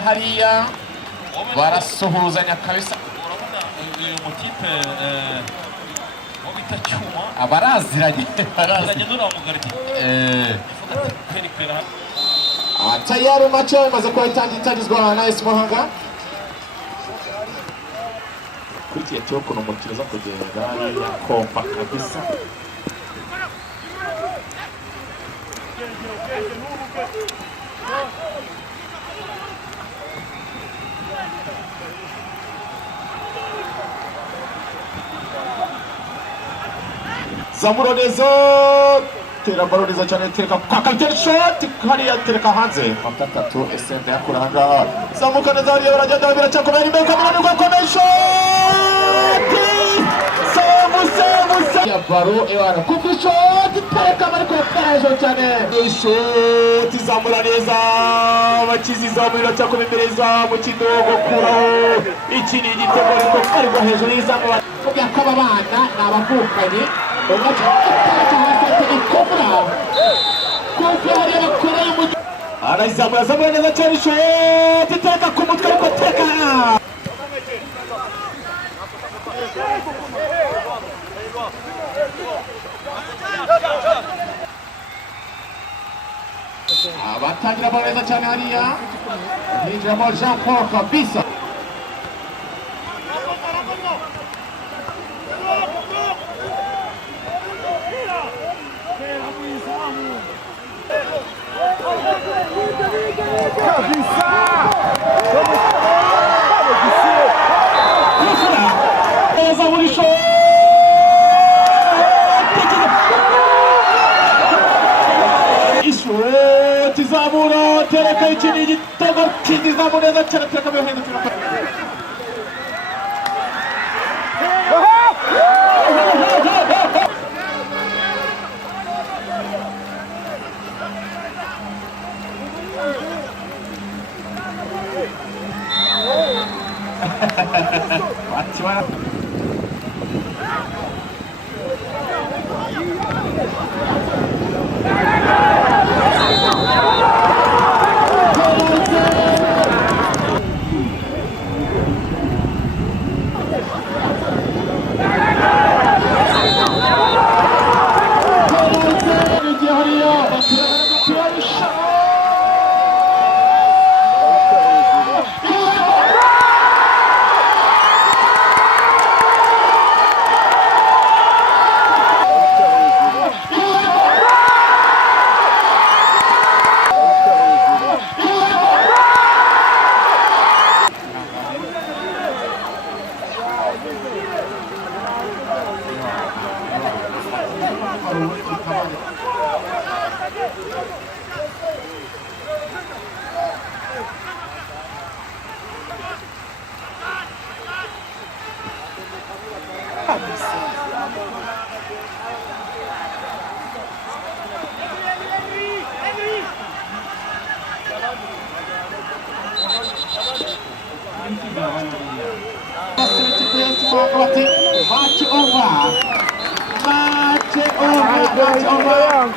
hariya barasuhuzanya kabisa. uyu mutipe wo bita Cyuma Abaraziranye n'uramugarye kwerekana tayari macho imaze kuba itangizwa na AS Muhanga. Kurikiye cyo kuno umukino zo kugenda ya kompa kabisa. Zamuroneza tera baro neza cyane, tereka kwa kapiteni shot hariya, tereka hanze matatu SMD yakuranga zamuka neza hariya, baragenda biracyakomera imbere kamera niko komera shot samu ya baro ewana kuko shot tereka bari ko perejo cyane shot zamuroneza bakizi zamu biracyakomera imbere mu kidogo kuraho iki ni igitego ariko ariko hejuru y'izamu kugira ko abana nabavukanye Anazamura neza cyane shot iteka ku mutwe ariko teka abatangira neza cyane hariya hinjiramo Jean Paul kabisa. Tizamura tereka ikini igitego kizamura neza cyane, tereka bihindukira Batibara Match over.